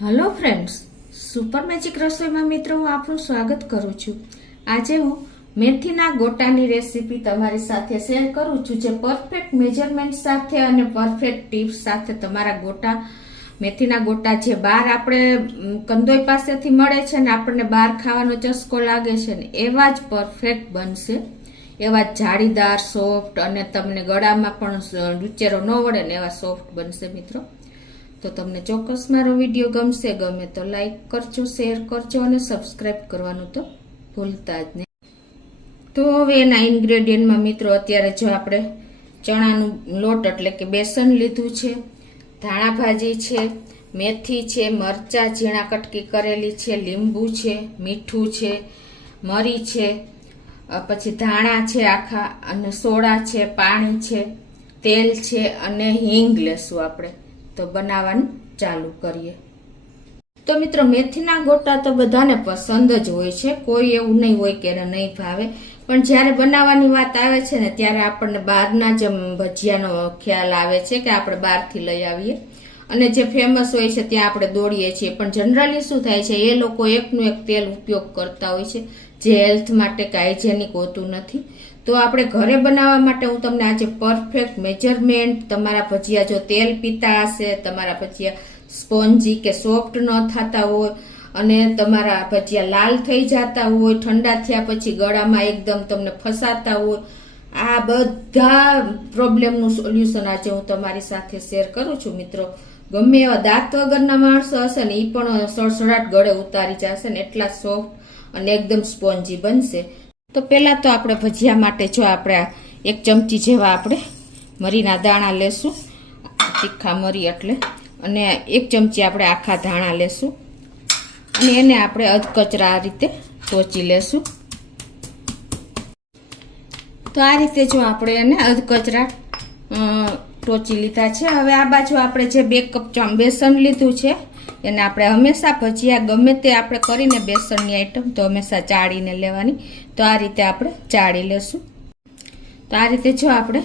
Hello friends, super magic રસોઈમાં મિત્રો હું આપનું સ્વાગત કરું છું। આજે હું મેથીના ગોટાની રેસીપી તમારી સાથે શેર કરું છું, જે પરફેક્ટ મેજરમેન્ટ સાથે અને પરફેક્ટ ટિપ્સ સાથે તમારા ગોટા મેથીના ગોટા જે બહાર આપણે કંદોઈ પાસેથી મળે છે ને આપણને બહાર ખાવાનો ચસ્કો લાગે છે ને એવા જ પરફેક્ટ બનશે, એવા જ જાળીદાર સોફ્ટ અને તમને ગળામાં પણ ડુચેરો ન વળે ને એવા સોફ્ટ બનશે મિત્રો। તો તમને ચોક્કસ મારો વિડીયો ગમશે, ગમે તો લાઈક કરજો, શેર કરજો અને સબસ્ક્રાઇબ કરવાનું તો ભૂલતા જ નહીં। તો હવે એના ઇન્ગ્રેડિયન્ટમાં મિત્રો અત્યારે જો આપણે ચણાનું લોટ એટલે કે બેસન લીધું છે, ધાણા ભાજી છે, મેથી છે, મરચા ઝીણા કટકી કરેલી છે, લીંબુ છે, મીઠું છે, મરી છે, પછી ધાણા છે આખા અને સોડા છે, પાણી છે, તેલ છે અને હિંગ લેશું આપણે। તો બનાવવાનું ચાલુ કરીએ। તો મિત્રો મેથીના ગોટા તો બધાને પસંદ જ હોય છે, કોઈ એવું નહીં હોય કે એને નહીં ભાવે, પણ જ્યારે બનાવવાની વાત આવે છે ને ત્યારે આપણને બહારના જ ભજીયાનો ખ્યાલ આવે છે કે આપણે બહારથી લઈ આવીએ અને જે ફેમસ હોય છે ત્યાં આપણે દોડીએ છીએ, પણ જનરલી શું થાય છે એ લોકો એકનું એક તેલ ઉપયોગ કરતા હોય છે જે હેલ્થ માટે કે હાઇજેનિક હોતું નથી। તો આપણે ઘરે બનાવવા માટે હું તમને આજે પરફેક્ટ મેજરમેન્ટ, તમારા ભજીયા જો તેલ પીતા હશે, તમારા ભજીયા સ્પોન્જી કે સોફ્ટ ન થતા હોય અને તમારા ભજીયા લાલ થઈ જતા હોય, ઠંડા થયા પછી ગળામાં એકદમ તમને ફસાતા હોય, આ બધા પ્રોબ્લેમનું સોલ્યુશન આજે હું તમારી સાથે શેર કરું છું મિત્રો। ગમે એવા દાંત વગરના માણસો હશે ને એ પણ સડસડાટ ગળે ઉતારી જશે ને એટલા સોફ્ટ અને એકદમ સ્પોન્જી બનશે। તો પહેલા તો આપણે ભજીયા માટે જો આપણે 1 ચમચી જેવા આપણે મરીના દાણા લેશું, તીખા મરી એટલે, અને 1 ચમચી આપણે આખા ધાણા લેશું અને એને આપણે અધકચરા આ રીતે ટોચી લેશું। તો આ રીતે જો આપણે એને અધકચરા ટોચી લીધા છે। હવે આ બાજુ આપણે જે 2 કપ બેસન લીધું છે એને આપણે હંમેશા ભજીયા ગમે તે આપણે કરીને બેસનની આઈટમ તો હંમેશા ચાળીને લેવાની। તો આ રીતે આપણે ચાળી લેશું। તો આ રીતે જો આપણે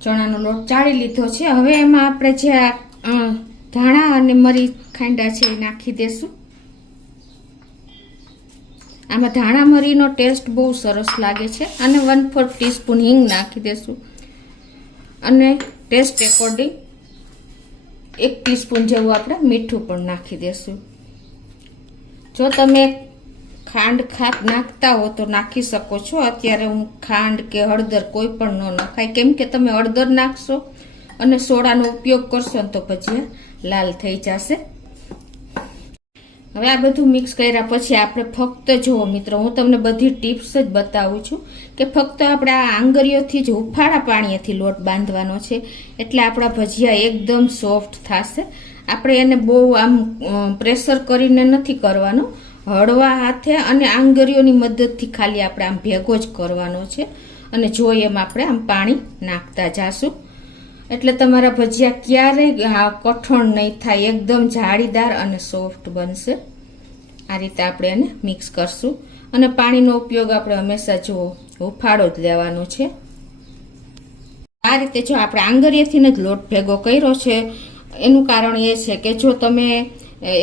ચણાનો લોટ ચાળી લીધો છે। હવે એમાં આપણે જે ધાણા અને મરી ખાંડા છે એ નાખી દેશું। આમાં ધાણા મરીનો ટેસ્ટ બહુ સરસ લાગે છે અને 1/4 ટીસ્પૂન હિંગ નાખી દેશું અને ટેસ્ટ એકોર્ડિંગ 1 ટીસ્પૂન જેવું આપણે મીઠું પણ નાખી દેશું। જો તમે ખાંડ નાખતા હો તો નાખી શકો છો, અત્યારે હું ખાંડ કે હળદર કોઈ પણ ન નાખાય, કેમ કે તમે હળદર નાખશો અને સોડાનો ઉપયોગ કરશો ને તો ભજીયા લાલ થઈ જશે। હવે આ બધું મિક્સ કર્યા પછી આપણે ફક્ત જુઓ મિત્રો, હું તમને બધી ટિપ્સ જ બતાવું છું કે ફક્ત આપણે આ આંગળીઓથી જ હુંફાળા પાણીથી લોટ બાંધવાનો છે એટલે આપણા ભજીયા એકદમ સોફ્ટ થશે। આપણે એને બહુ આમ પ્રેશર કરીને નથી કરવાનો, હળવા હાથે અને આંગળીઓની મદદથી ખાલી આપણે આમ ભેગો જ કરવાનો છે અને જોઈએ એમ આપણે આમ પાણી નાખતા જાશું એટલે તમારા ભજીયા ક્યારેય કઠણ નહીં થાય, એકદમ જાળીદાર અને સોફ્ટ બનશે। આ રીતે આપણે એને મિક્સ કરશું અને પાણીનો ઉપયોગ આપણે હંમેશા જો હુંફાળો જ લેવાનો છે। આ રીતે જો આપણે આંગળીએથી જ લોટ ભેગો કર્યો છે, એનું કારણ એ છે કે જો તમે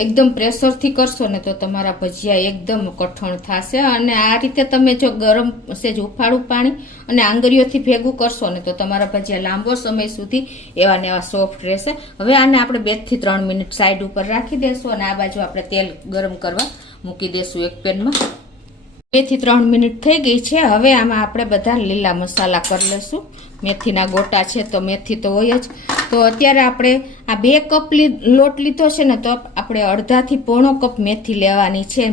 એકદમ પ્રેશરથી કરશો ને તો તમારા ભજીયા એકદમ કઠણ થશે અને આ રીતે તમે જો ગરમ સેજ હુંફાળું પાણી અને આંગળીઓથી ભેગું કરશો ને તો તમારા ભજીયા લાંબો સમય સુધી એવા ને એવા સોફ્ટ રહેશે। હવે આને આપણે 2 થી 3 મિનિટ સાઈડ ઉપર રાખી દેશું અને આ બાજુ આપણે તેલ ગરમ કરવા મૂકી દેશું એક પેનમાં। 2 થી 3 મિનિટ થઈ ગઈ છે। હવે આમાં આપણે બધા લીલા મસાલા કરી લેશું। મેથીના ગોટા છે તો મેથી તો હોય જ, તો અત્યારે આપણે આ 2 કપ લોટ લીધો છે ને તો આપણે અડધાથી પોણો કપ મેથી લેવાની છે।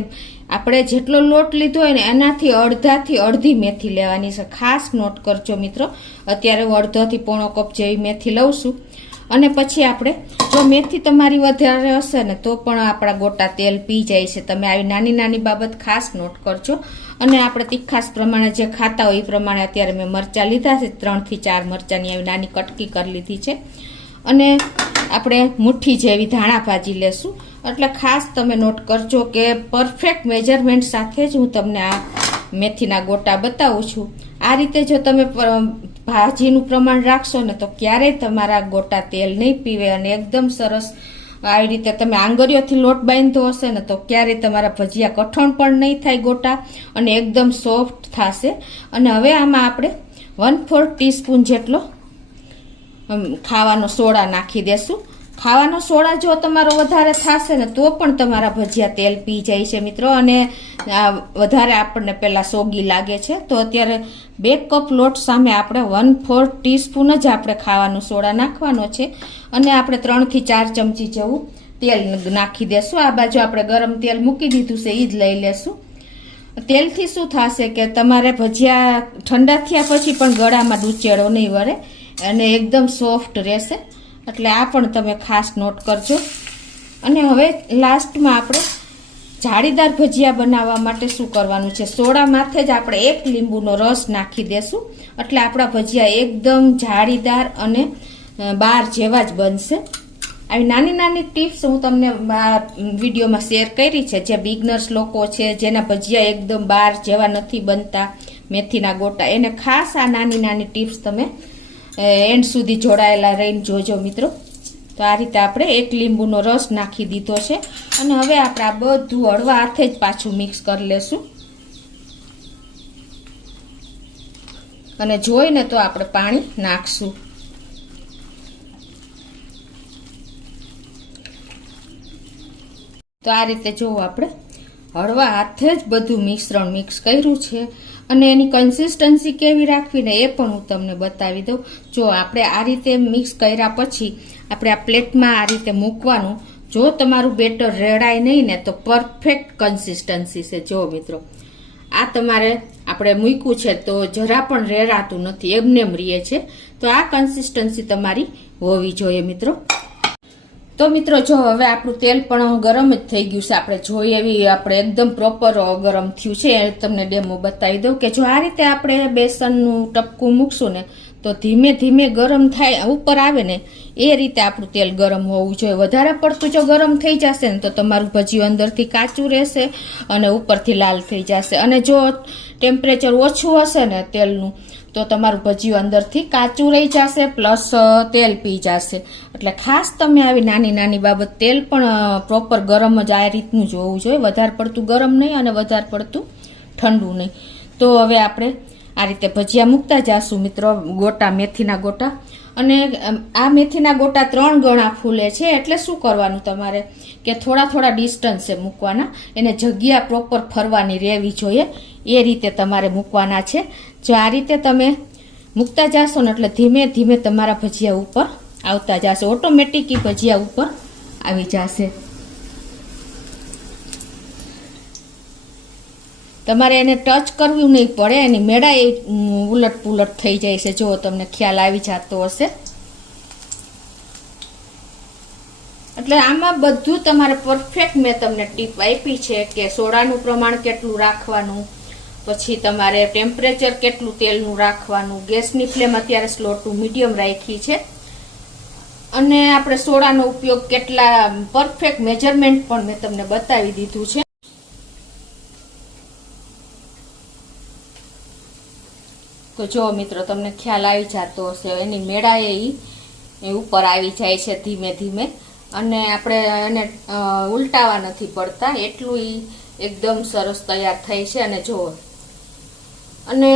આપણે જેટલો લોટ લીધો હોય ને એનાથી અડધાથી અડધી મેથી લેવાની છે, ખાસ નોટ કરજો મિત્રો। અત્યારે હું અડધાથી પોણો કપ જેવી મેથી લઉં છું અને પછી આપણે જો મેથી તમારી વધારે હશે ને તો પણ આપણા ગોટા તેલ પી જાય છે। તમે આવી નાની નાની બાબત ખાસ નોટ કરજો અને આપણે તીખાસ પ્રમાણે જે ખાતા હોય એ પ્રમાણે અત્યારે મેં મરચાં લીધા છે, 3 થી 4 મરચાંની આવી નાની કટકી કરી લીધી છે અને આપણે મુઠ્ઠી જેવી ધાણા ભાજી લેશું। એટલે ખાસ તમે નોટ કરજો કે પરફેક્ટ મેજરમેન્ટ સાથે જ હું તમને આ મેથીના ગોટા બતાવું છું। આ રીતે જો તમે ભાજીનું પ્રમાણ રાખશો ને તો ક્યારેય તમારા ગોટા તેલ નહીં પીવે અને એકદમ સરસ આવી રીતે તમે આંગળીઓથી લોટ બાંધ્યો હશે ને તો ક્યારેય તમારા ભજીયા કઠણ પણ નહીં થાય ગોટા, અને એકદમ સોફ્ટ થશે. અને હવે આમાં આપણે 1/4 ટીસ્પૂન જેટલો ખાવાનો સોડા નાખી દેશું. ખાવાનો સોડા જો તમારો વધારે થશે ને તો પણ તમારા ભજીયા તેલ પી જાય છે મિત્રો, અને વધારે આપણને પહેલાં સોગી લાગે છે. તો અત્યારે 2 કપ લોટ સામે આપણે 1/4 ટીસ્પૂન જ આપણે ખાવાનો સોડા નાખવાનો છે, અને આપણે 3 થી 4 ચમચી જેવું તેલ નાખી દેશું. આ બાજુ આપણે ગરમ તેલ મૂકી દીધું છે, એ જ લઈ લેશું. તેલથી શું થશે કે તમારે ભજીયા ઠંડા થયા પછી પણ ગળામાં ડૂચેડો નહીં વળે અને એકદમ સોફ્ટ રહેશે. એટલે આ પણ તમે ખાસ નોટ કરજો. અને હવે લાસ્ટમાં આપણે જાળીદાર ભજીયા બનાવવા માટે શું કરવાનું છે, સોડા માથે જ આપણે 1 લીંબુનો રસ નાખી દેશું. એટલે આપણા ભજીયા એકદમ જાળીદાર અને બાર જેવા જ બનશે. આવી નાની નાની ટિપ્સ હું તમને આ વિડીયોમાં શેર કરી છે. જે બિગનર્સ લોકો છે, જેના ભજીયા એકદમ બાર જેવા નથી બનતા મેથીના ગોટા, એને ખાસ આ નાની નાની ટિપ્સ તમે એન્ડ સુધી જોડાયેલા રહીને જોજો મિત્રો. તો આ રીતે આપણે 1 લીંબુનો રસ નાખી દીધો છે, અને હવે આપણે આ બધું હળવા હાથે જ પાછું મિક્સ કરી લેશું. અને જોઈને તો આપણે પાણી નાખશું. તો આ રીતે જો આપણે હળવા હાથે જ બધું મિશ્રણ મિક્સ કર્યું છે, અને એની કન્સિસ્ટન્સી કેવી રાખવી ને એ પણ હું તમને બતાવી દઉં. જો આપણે આ રીતે મિક્સ કર્યા પછી આપણે આ પ્લેટમાં આ રીતે મૂકવાનું. જો તમારું બેટર રેડાય નહીં ને તો પરફેક્ટ કન્સિસ્ટન્સી છે. જો મિત્રો આ તમારે આપણે મૂક્યું છે તો જરા પણ રેડાતું નથી, એમને એમ રહે છે. તો આ કન્સિસ્ટન્સી તમારી હોવી જોઈએ મિત્રો. તો મિત્રો જો હવે આપણું તેલ પણ ગરમ જ થઈ ગયું છે. આપણે જોઈએ એવી આપણે એકદમ પ્રોપર ગરમ થયું છે. એ તમને ડેમો બતાવી દઉં કે જો આ રીતે આપણે બેસનનું ટપકું મૂકશું ને તો ધીમે ધીમે ગરમ થાય, ઉપર આવે ને એ રીતે આપણું તેલ ગરમ હોવું જોઈએ. વધારે પડતું જો ગરમ થઈ જશે ને તો તમારું ભજીયું અંદરથી કાચું રહેશે અને ઉપરથી લાલ થઈ જશે. અને જો ટેમ્પરેચર ઓછું હશે ને તેલનું તો તમારું ભજીયું અંદરથી કાચું રહી જશે, પ્લસ તેલ પી જશે. એટલે ખાસ તમે આવી નાની નાની બાબત, તેલ પણ પ્રોપર ગરમ જ આ રીતનું જ હોવું જોઈએ. વધારે પડતું ગરમ નહીં અને વધારે પડતું ઠંડુ નહીં. તો હવે આપણે આ રીતે ભજીયા મૂકતા જઈશું મિત્રો, ગોટા, મેથીના ગોટા. અને આ મેથીના ગોટા 3 ગણા ફૂલે છે. એટલે શું કરવાનું તમારે કે થોડા થોડા ડિસ્ટન્સે મૂકવાના, એને જગ્યા પ્રોપર ફરવાની રહેવી જોઈએ એ રીતે તમારે મૂકવાના છે. જો આ રીતે તમે મૂકતા જશો ને એટલે ધીમે ધીમે તમારા ભજીયા ઉપર આવતા જશે, ઓટોમેટિક ભજીયા ઉપર આવી જશે. તમારે એને ટચ કરવું નહીં પડે, એની મેળા એ ઉલટ પુલટ થઈ જાય છે. જો તમને ખ્યાલ આવી જતો હશે. એટલે આમાં બધું તમારે પરફેક્ટ મેં તમને ટીપ આપી છે કે સોડાનું પ્રમાણ કેટલું રાખવાનું, પછી તમારે ટેમ્પરેચર કેટલું તેલનું રાખવાનું, ગેસની ફ્લેમ અત્યારે સ્લો ટુ મીડિયમ રાખી છે, અને આપણે સોડાનો ઉપયોગ કેટલા પરફેક્ટ મેજરમેન્ટ પણ મેં તમને બતાવી દીધું છે. તો જો મિત્રો તમને ખ્યાલ આવી જતો હશે, એની મેળા એ ઉપર આવી જાય છે ધીમે ધીમે, અને આપણે એને ઉલટાવા નથી પડતા, એટલું એકદમ સરસ તૈયાર થઈ છે. અને જો અને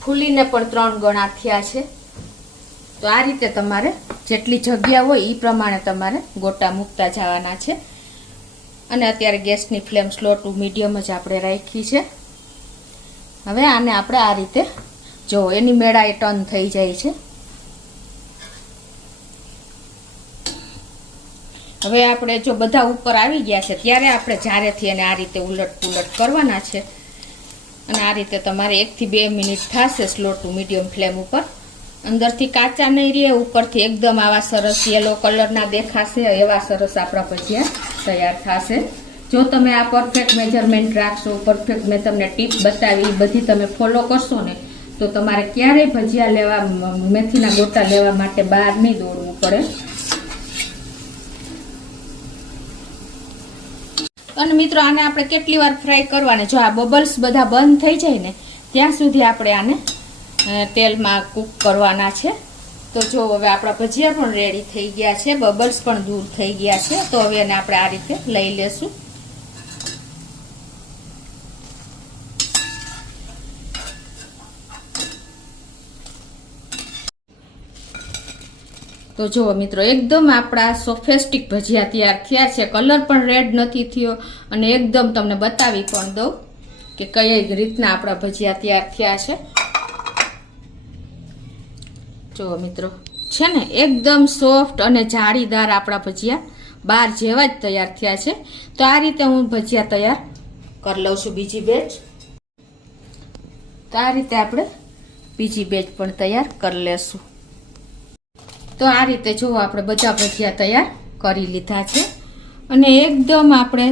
ફૂલીને પણ 3 ગણા થયા છે. તો આ રીતે તમારે જેટલી જગ્યા હોય એ પ્રમાણે તમારે ગોટા મૂકતા જવાના છે. અને અત્યારે ગેસની ફ્લેમ સ્લો ટુ મીડિયમ જ આપણે રાખી છે. હવે આને આપણે આ રીતે જો એની મેળા એ ટર્ન થઈ જાય છે. હવે આપણે જો બધા ઉપર આવી ગયા છે ત્યારે આપણે જારેથી એને આ રીતે ઉલટ પુલટ કરવાના છે. અને આ રીતે તમારે 1 થી 2 મિનિટ થશે સ્લો ટુ મીડિયમ ફ્લેમ ઉપર. અંદરથી કાચા નહીં રહે, ઉપરથી એકદમ આવા સરસ યલો કલરના દેખાશે, એવા સરસ આપણા ભજીયા તૈયાર થશે. જો તમે આ પરફેક્ટ મેજરમેન્ટ રાખશો, પરફેક્ટ મેં તમને ટીપ બતાવી બધી તમે ફોલો કરશો ને તો તમારે ક્યારેય ભજીયા લેવા, મેથીના ગોટા લેવા માટે બહાર નહીં દોડવું પડે. અને મિત્રો આને આપણે કેટલી વાર ફ્રાય કરવાને, જો આ બબલ્સ બધા બંધ થઈ જાય ને ત્યાં સુધી આપણે આને તેલમાં કૂક કરવાના છે. તો જો હવે આપણા ભજીયા પણ રેડી થઈ ગયા છે, બબલ્સ પણ દૂર થઈ ગયા છે. તો હવે એને આપણે આ રીતે લઈ લેશું. તો જુઓ મિત્રો, એકદમ આપણા સોફેસ્ટિક ભજીયા તૈયાર થયા છે. કલર પણ રેડ નથી થયો અને એકદમ તમને બતાવી પણ દઉં કે કઈ રીતના આપણા ભજીયા તૈયાર થયા છે. જુઓ મિત્રો, છે ને એકદમ સોફ્ટ અને જાળીદાર આપણા ભજીયા બાર જેવા જ તૈયાર થયા છે. તો આ રીતે હું ભજીયા તૈયાર કરી લઉં છું બીજી બેચ. તો આ રીતે આપણે બીજી બેચ પણ તૈયાર કરી લેશું. તો આ રીતે જો આપણે બધા ભજીયા તૈયાર કરી લીધા છે અને એકદમ આપણે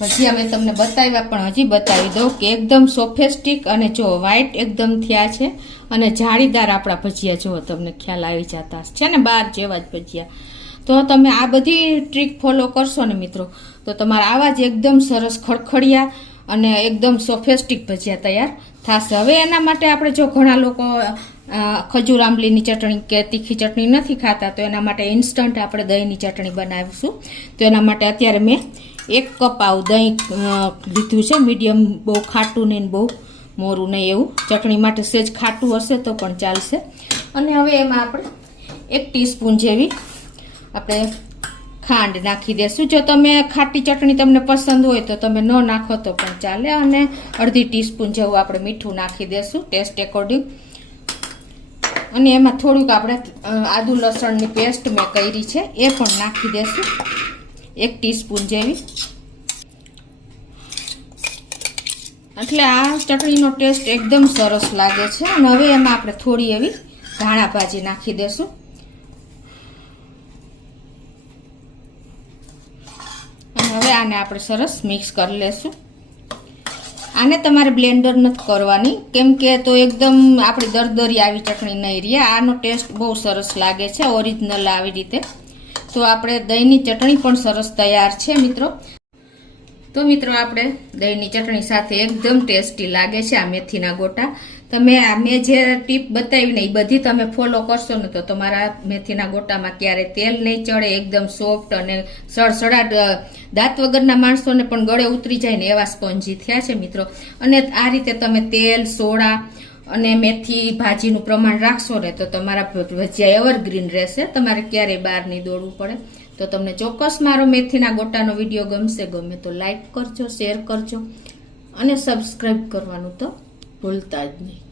ભજીયા મેં તમને બતાવ્યા પણ હજી બતાવી દઉં કે એકદમ સોફેસ્ટિક અને જો વ્હાઈટ એકદમ થયા છે અને જાળીદાર આપણા ભજીયા જો તમને ખ્યાલ આવી જતા છે ને બાર જેવા જ ભજીયા. તો તમે આ બધી ટ્રીક ફોલો કરશો ને મિત્રો તો તમારા આવા જ એકદમ સરસ ખડખડિયા અને એકદમ સોફેસ્ટિક ભજીયા તૈયાર થશે. હવે એના માટે આપણે જો ઘણા લોકો ખજૂર આંબલીની ચટણી કે તીખી ચટણી નથી ખાતા તો એના માટે ઇન્સ્ટન્ટ આપણે દહીંની ચટણી બનાવીશું. તો એના માટે અત્યારે મેં 1 કપ આવું દહીં લીધું છે, મીડિયમ, બહુ ખાટું નહીં બહુ મોરું નહીં એવું. ચટણી માટે સેજ ખાટું હશે તો પણ ચાલશે. અને હવે એમાં આપણે 1 ટીસ્પૂન જેવી આપણે ખાંડ નાખી દેશું. જો તમે ખાટી ચટણી તમને પસંદ હોય તો તમે ન નાખો તો પણ ચાલે. અને અડધી ટીસ્પૂન જેવું આપણે મીઠું નાખી દેશું ટેસ્ટ એકોર્ડિંગ. અને એમાં થોડુંક આપણે આદુ લસણની પેસ્ટ મેં કરી છે એ પણ નાખી દેશું 1 ટીસ્પૂન જેવી. એટલે આ ચટણીનો ટેસ્ટ એકદમ સરસ લાગે છે. અને હવે એમાં આપણે થોડી એવી ધાણા ભાજી નાખી દેશું. અને હવે આને આપણે સરસ મિક્સ કરી લેશું. આને તમારે બ્લેન્ડર નથી કરવાની કેમ કે તો એકદમ આપણી દરદરી આવી ચટણી નહીં રહે. આનો ટેસ્ટ બહુ સરસ લાગે છે ઓરિજિનલ આવી રીતે. તો આપણે દહીંની ચટણી પણ સરસ તૈયાર છે મિત્રો. તો મિત્રો આપણે દહીંની ચટણી સાથે એકદમ ટેસ્ટી લાગે છે આ મેથીના ગોટા. તમે મેં જે ટીપ બતાવી ને એ બધી તમે ફોલો કરશો ને તો તમારા મેથીના ગોટામાં ક્યારેય તેલ નહીં ચડે. એકદમ સોફ્ટ અને સડસડાટ દાંત વગરના માણસોને પણ ગળે ઉતરી જાય ને એવા સ્પોન્જી થયા છે મિત્રો. અને આ રીતે તમે તેલ, સોડા અને મેથી ભાજીનું પ્રમાણ રાખશો ને તો તમારા ભજીયા એવરગ્રીન રહેશે. તમારે ક્યારેય બહાર નહીં દોડવું પડે. તો તમને ચોક્કસ મારો મેથીના ગોટાનો વિડીયો ગમે તો લાઈક કરજો, શેર કરજો અને સબસ્ક્રાઈબ કરવાનું તો ભૂલતા જ નહીં.